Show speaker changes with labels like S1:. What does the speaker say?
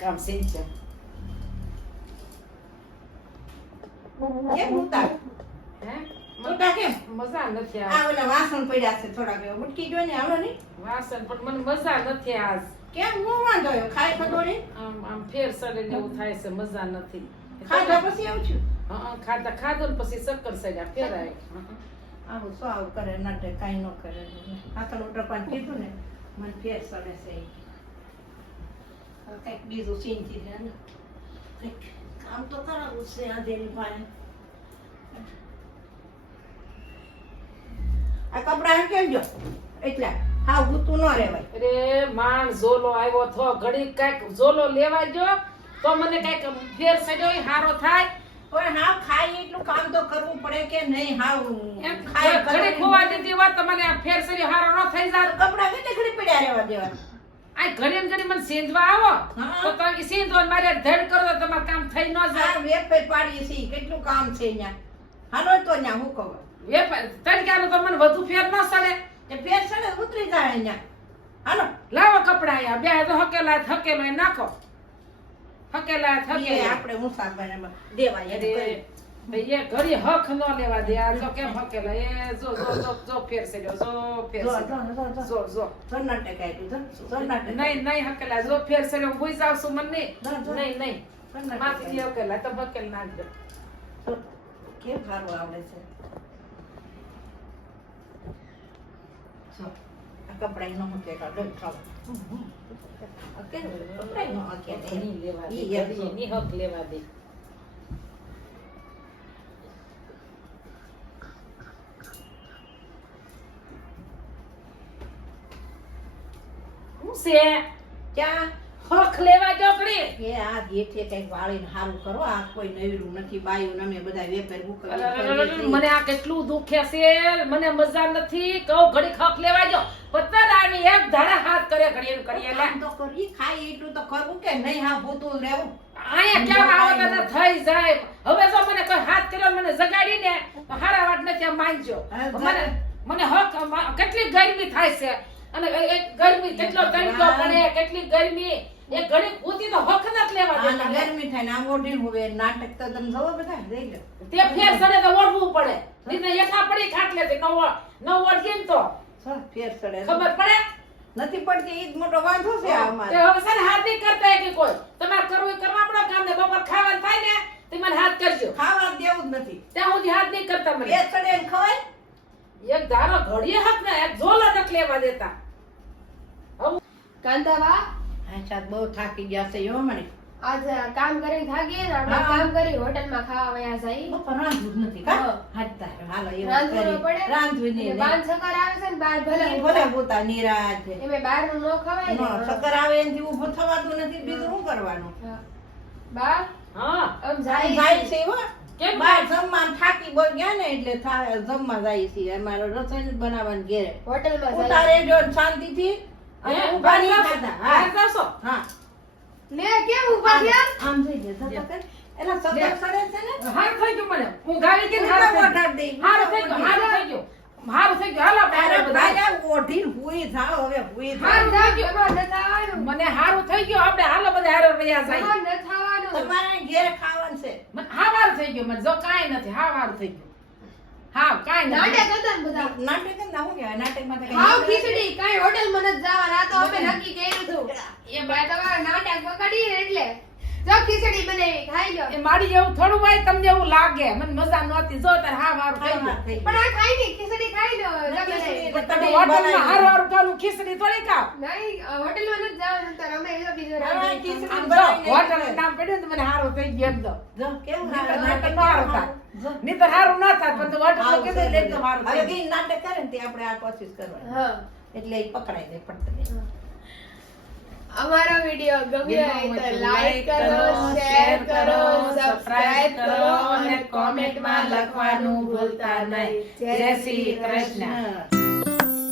S1: આમ સિંચે
S2: કેમ ઉતાર
S1: હે
S2: ઉતાર કેમ
S1: મજા નથી
S2: આ
S1: આજ
S2: ઓલા વાસણ પડ્યા છે થોડાક એવા મુટકી જો ને આવડો નહીં
S1: વાસણ પણ મને મજા નથી આજ
S2: કેમ હું વાંધો આવ્યો ખાઈ ખડોડી
S1: આમ ફેર સડે ને એવું થાય છે મજા નથી
S2: ખાધા પછી આવું છું
S1: હા ખાધું ને પછી ચક્કર સડ્યા ફેરાય
S2: આવું શું આવું કરે નાટક કાંઈ ન કરે આખા લોટરપાન કીધું ને મને ફેર સડે છે ઈ. હવે કંઈક બીજું ચીંધી લે ને કંઈક કામ તો કરાવવું છે આધેની પાસે આ કપડાં કેમ જો એટલા હાવ ગુતું ન રહેવાય
S1: અરે માણ ઝોલો આવ્યો થો ઘડી કાંઈક ઝોલો લેવા ગયો તો મને કાંઈક ફેર સડ્યો ય હારો થાય
S2: પણ હાવ ખાઈ એટલું કામ તો કરવું પડે કે નહીં હાવ
S1: એમ
S2: ખાઈ
S1: ઘડી ખોવા દીધી હોત તો મને આ ફેર સડ્યો હારો ન થઈ જાત
S2: કપડાં કેટલે ઘડી પડ્યા રહેવા દેવા
S1: આ ઘડી ને ઘડી મને સેંધવા આવો
S2: હા.
S1: તો તમે સેંધવા ને મારે ધડ કરો તો તમારું કામ થઈ ન જાય
S2: આ વેપે પાડીએ છીએ કેટલું કામ છે અહીંયા હાલો તો અહીંયા હું કહું
S1: તડક્યાનું તો મને વધુ ફેર ન સડે
S2: એ ફેર સડે ઉતરી જાય અહીંયા હાલો
S1: લાવો કપડા અહીંયા બે તો હકેલા થકેલો એ નાખો હકેલા
S2: એ
S1: થકેલા
S2: આપણે મુસાફરીમાં દેવાય એમ કરી.
S1: એ ઘડી હક ન લેવા દે આ જો કેમ હકેલા એ જો ફેર સડ્યો જો ફેર
S2: જો,
S1: સડ્યો.
S2: જો, જો, જો.
S1: જો
S2: કર્ણાટક આપ્યું, જો, કર્ણાટક.
S1: નહીં હકેલા જો ફેર સડ્યો હું ભૂઈ જાવ છું મને
S2: જો, જો.
S1: નહીં
S2: કર્ણાટક
S1: માથે લે હકેલા તો હકેલ નાખ દો
S2: જો, કેમ સારું આવડે છે જો, આ કપડાં નો મૂકે કાઢો, ચાલો. ઓકે, કપડાં નો મૂકે દે.
S1: નહીં લેવા દે
S2: ઈ એક જો.
S1: નહીં હક લેવા દે શું છે
S2: ક્યાં?
S1: હક લેવા જોકડી
S2: એ આ જેઠે કંઈક વાળીને હારું કરો આ કોઈ નવીરું નથી બાયું અમે બધા વેપાર ઉકળીએ
S1: મને આ કેટલું દુખે છે મને મજા નથી કહું ઘડી હક લેવા જો પત્તર આવી એક ધારા હાથ કરે ઘડીએ કરીએ લે
S2: કામ તો કરી ખાઈ એટલું તો કરવું કે નહીં હા ભૂતું રહેવું
S1: આયા કેમ આવો તને થઈ જાય હવે જો મને કોઈ હાથ કર્યો ને મને જગાડી ને તો હારા વાત નથી આમ માનજો
S2: હા,
S1: મને હક કેટલી ગરમી થાય છે અને એક ગરમી કેટલો તડકો પડે કેટલી ગરમી એ ઘડી પૂતી તો હક નથી લેવા
S2: આને
S1: દેતા
S2: ગરમી થાય ને આમ ઓઢીને હુવે નાટક તો તમે જોવો બધા જોઈ લો
S1: તે ફેર સડે તો ઓઢવું પડે નીને યથા પડી ખાટલેથી નવ ઓઢીએ ને તો
S2: સર ફેર સડે
S1: ખબર પડે
S2: નથી પડતી ઈ જ મોટો વાંધો છે આ
S1: તે
S2: અમારે
S1: હવે સર હાથ નહીં કરતા હોય કે કોઈ તમારે કરવું એ કરવા પડે કામ ને બપોર ખાવાનું થાય ને તે મને હાથ કરજો
S2: ખાવા દેવું જ નથી
S1: ત્યાં સુધી હાથ નહીં કરતા
S2: ફેર
S1: મને
S2: સડે ને ખવાય
S1: એક ધારો ઘડીએ હાથ ને એક ઝોલો નક લેવા દેતા
S3: કાંતાબા
S2: હા સાત બહુ થાકી ગયા છે યો મને
S3: આજ કામ કરીને થાકી ને આપણે
S2: હા.
S3: કામ કરી હોટલમાં ખાવા વયા જાય
S2: બપોર રાંધવું જ નથી કા
S3: હા.
S2: હાજતા હાલો એવું
S3: રાંધવું
S2: કરી
S3: પડે
S2: રાંધવું નહીં
S3: બાર ચક્કર આવે છે ને બાર ભલે
S2: ભલે પોતા નિરાજ
S3: એમે બહારનું ન ખવાય ને
S2: સકર આવે એનાથી ઊભું થવાતું નથી બીજું શું કરવાનું
S3: હા. બા
S1: હા
S3: આમ
S2: જાય
S3: જાય
S2: છે હો
S1: કેમ
S2: બાર જમવા થાકી બહુ ગયા ને એટલે જમવા જાય છે અમારે રસોઈ નથી બનાવવાની ઘેરે
S3: હોટલમાં જાય
S2: ઉતારે જો ને શાંતિથી અને
S1: હે?
S2: ઊભા નહીં
S1: બહાર
S2: થતા.
S1: બહાર જાશો?
S2: હા
S3: લે કેમ ઊભા થયા
S2: આમ જોઈ લે જતા કર. એલા સગર સડે છે ને
S1: હારું થઈ ગયું મને હું ગાવી ગઈ ને
S2: હું
S1: હારું
S2: તો
S1: થઈ
S2: વઢાર
S1: ગયું
S2: દઈ.
S1: હારું થઈ ગયું હારું થઈ ગયું હાલો
S2: તારે
S1: આપણે બધા
S2: ભાઈ ઓઢીને હુઈ જાઓ હવે હુઈ
S1: હારું
S2: જાઓ.
S1: થઈ ગયું
S3: તમારે ન થવાનું
S1: મને હારું થઈ ગયું આપણે હાલો બધા હારો રહ્યા જાય
S3: તમારે ન થવાનું
S2: તમારે ઘેરે ખાવાનું છે
S1: હા હારું થઈ ગયું મને જો કાંઈ નથી હા હારું થઈ ગયું હા કાંઈ
S3: નાટક
S1: નથી
S3: હતા ને બધા
S2: નાટક જ ના હું કહેવાય નાટકમાં તો કઈ
S3: હાવ
S2: નીકળે જ
S3: ખીચડી કઈ હોટલમાં નથી જવાના આ તો અમે નક્કી કર્યું હતું એ ભાઈ તમારે નાટક પકડી ને એટલે જો ખીચડી બનાવી ખાઈ લો
S1: એ મારી જેવું થોડું હોય તમને એવું લાગે મને મજા નહોતી જો તાર હા હારું થઈ ગયું
S2: થઈ
S3: પણ આ ખાઈ ની ખીચડી ખાઈ લો
S2: ખીચડી
S3: તમે
S1: તમે
S2: તમે
S1: હોટલમાં
S2: બનાવી
S1: હારું હારું ખાવાનું ખીચડી થોડી ખાવ
S3: નહીં હોટલમાં નથી જવાનું તાર અમે એનો બીજો
S2: હા,
S3: રાંધી
S2: ખીચડી
S1: આમ
S2: બનાવીને
S1: જો હોટલનું નામ પડ્યું ને તો મને હારું થઈ ગયું એમ તો
S2: જો કેવું
S1: નહીંતર
S2: નાટક
S1: નાટક ન હારું થાય.
S2: જો.
S1: નહીંતર હારું ન થાય પણ તો હોટલનું કીધું એટલે એકદમ હારું
S2: હવે
S1: થઈ ગયું.
S2: કઈ નાટક કરે ને તે આપણે આ કોશિશ કરવાની
S3: હા
S2: એટલે એ પકડાઈ જાય ફટ
S3: અમારો વિડિયો ગમ્યો હોય તો લાઈક કરો શેર કરો સબસ્ક્રાઇબ કરો અને કોમેન્ટમાં લખવાનું ભૂલતા નહીં જય શ્રી કૃષ્ણ
S2: કૃષ્ણ